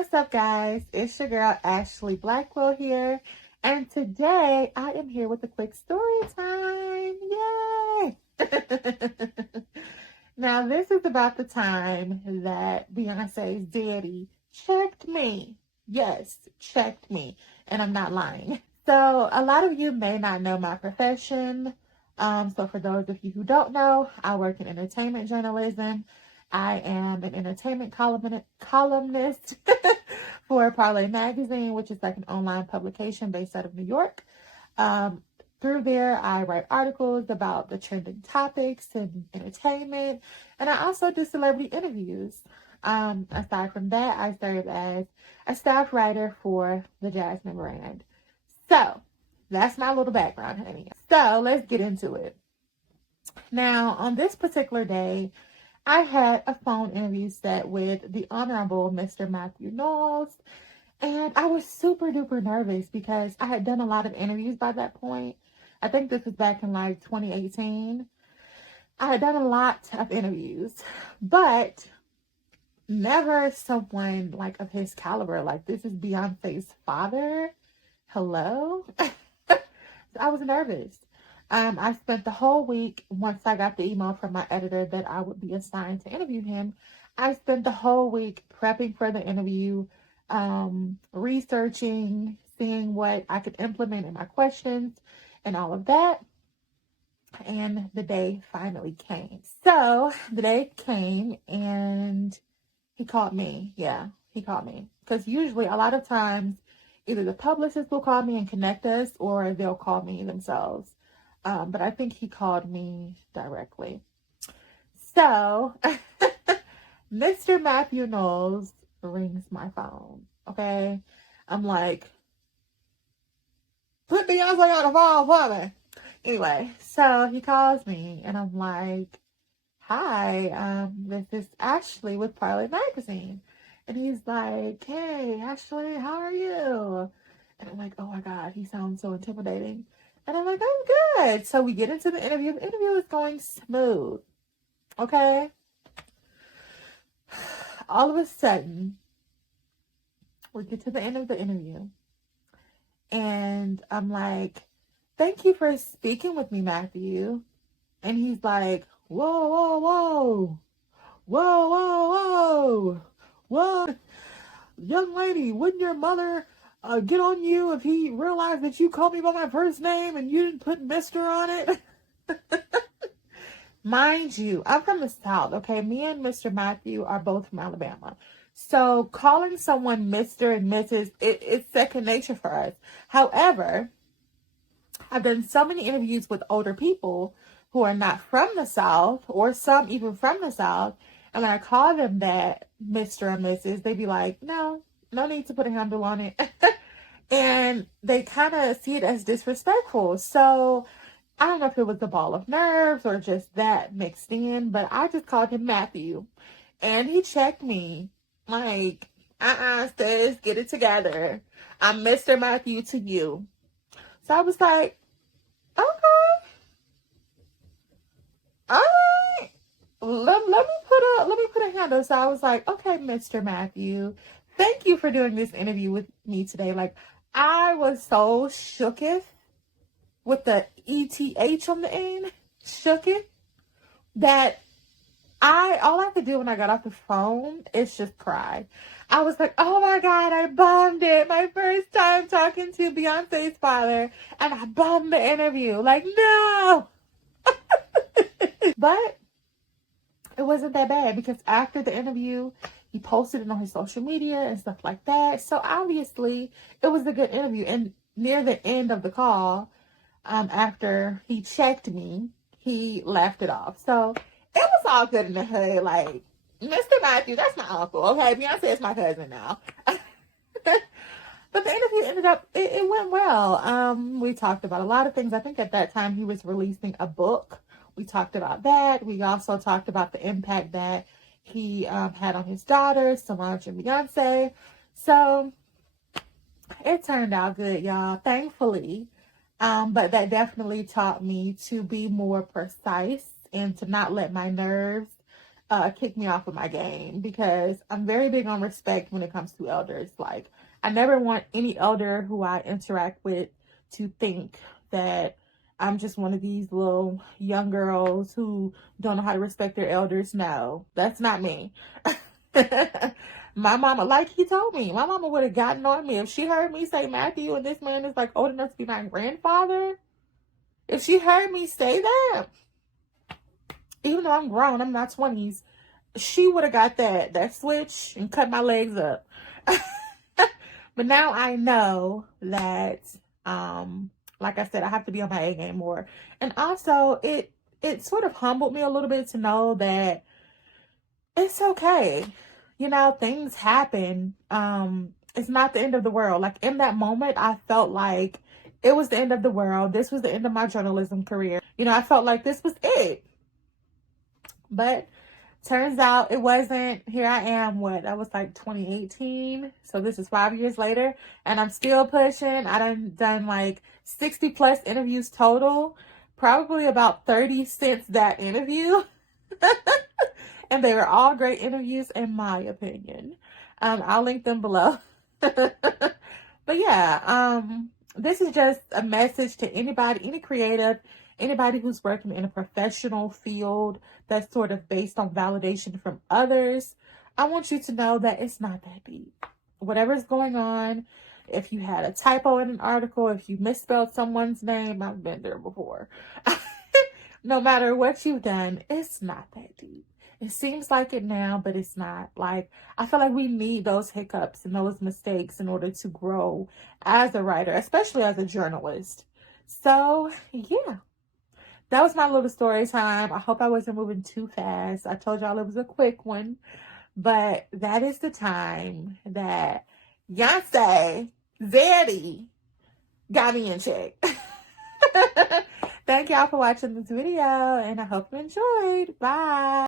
what's up, guys? It's your girl, Ashley Blackwell here. And today I am here with a quick story time. Yay! Now, this is about the time that Beyonce's daddy checked me. Yes, checked me. And I'm not lying. So, a lot of you may not know my profession. So, for those of you who don't know, I work in entertainment journalism. I am an entertainment columnist for Parlay Magazine, which is like an online publication based out of New York. Through there, I write articles about the trending topics and entertainment, and I also do celebrity interviews. Aside from that, I serve as a staff writer for the Jasmine brand. So, that's my little background, honey. So, let's get into it. Now, on this particular day, I had a phone interview set with the Honorable Mr. Mathew Knowles, and I was super duper nervous because I had done a lot of interviews by that point. I think this was back in like 2018. I had done a lot of interviews, but never someone like of his caliber. Like, this is Beyonce's father. Hello? I was nervous. I spent the whole week, once I got the email from my editor that I would be assigned to interview him, I spent the whole week prepping for the interview, researching, seeing what I could implement in my questions and all of that. And the day finally came. So the day came and he called me. Yeah, he called me. Because usually a lot of times either the publicist will call me and connect us or they'll call me themselves. But I think he called me directly. So, Mr. Mathew Knowles rings my phone. Okay. I'm like, put Beyonce on the phone for me. Anyway, so he calls me and I'm like, hi, this is Ashley with Parlay Magazine. And he's like, hey, Ashley, how are you? And I'm like, oh my God, he sounds so intimidating. And I'm like, I'm good. So we get into the interview. The interview is going smooth. Okay. All of a sudden, we get to the end of the interview. And I'm like, thank you for speaking with me, Mathew. And he's like, whoa, whoa, whoa. Whoa, whoa, whoa. Whoa. Young lady, wouldn't your mother get on you if he realized that you called me by my first name and you didn't put Mr. on it? Mind you, I'm from the South, okay? Me and Mr. Mathew are both from Alabama. So calling someone Mr. and Mrs., it's second nature for us. However, I've done so many interviews with older people who are not from the South, or some even from the South, and when I call them that, Mr. and Mrs., they be like, no need to put a handle on it. And they kind of see it as disrespectful. So I don't know if it was a ball of nerves or just that mixed in, but I just called him Mathew. And he checked me like, sis, get it together. I'm Mr. Mathew to you. So I was like, okay. All right. Let me put a handle. So I was like, okay, Mr. Mathew, thank you for doing this interview with me today. Like, I was so shooketh with the ETH on the end, shooketh, that all I could do when I got off the phone is just cry. I was like, oh my God, I bombed it. My first time talking to Beyonce's father, and I bombed the interview. Like, no. But it wasn't that bad because after the interview, he posted it on his social media and stuff like that. So obviously, it was a good interview. And near the end of the call, after he checked me, he laughed it off. So it was all good in the hood. Like, Mr. Mathew, that's my uncle. Okay, Beyonce is my cousin now. But the interview ended up, it went well. We talked about a lot of things. I think at that time he was releasing a book. We talked about that. We also talked about the impact that he had on his daughters, Solange and Beyonce. So it turned out good, y'all, thankfully. But that definitely taught me to be more precise and to not let my nerves kick me off of my game, because I'm very big on respect when it comes to elders. Like, I never want any elder who I interact with to think that I'm just one of these little young girls who don't know how to respect their elders. No, that's not me. My mama, like he told me, my mama would have gotten on me if she heard me say, Matthew, and this man is like old enough to be my grandfather. If she heard me say that, even though I'm grown, I'm not 20s, she would have got that switch and cut my legs up. But now I know that, like I said, I have to be on my A game more. And also, it sort of humbled me a little bit to know that it's okay. You know, things happen. It's not the end of the world. Like, in that moment, I felt like it was the end of the world. This was the end of my journalism career. You know, I felt like this was it. But turns out it wasn't. Here I am, that was like 2018. So this is 5 years later, and I'm still pushing. I done like 60 plus interviews total, probably about 30 since that interview. And they were all great interviews in my opinion. I'll link them below. But yeah, this is just a message to anybody, any creative, anybody who's working in a professional field that's sort of based on validation from others. I want you to know that it's not that deep. Whatever's going on, if you had a typo in an article, if you misspelled someone's name, I've been there before. No matter what you've done, it's not that deep. It seems like it now, but it's not. Like, I feel like we need those hiccups and those mistakes in order to grow as a writer, especially as a journalist. So, yeah. That was my little story time. I hope I wasn't moving too fast. I told y'all it was a quick one. But that is the time that Beyonce, Zaddy, got me in check. Thank y'all for watching this video, and I hope you enjoyed. Bye.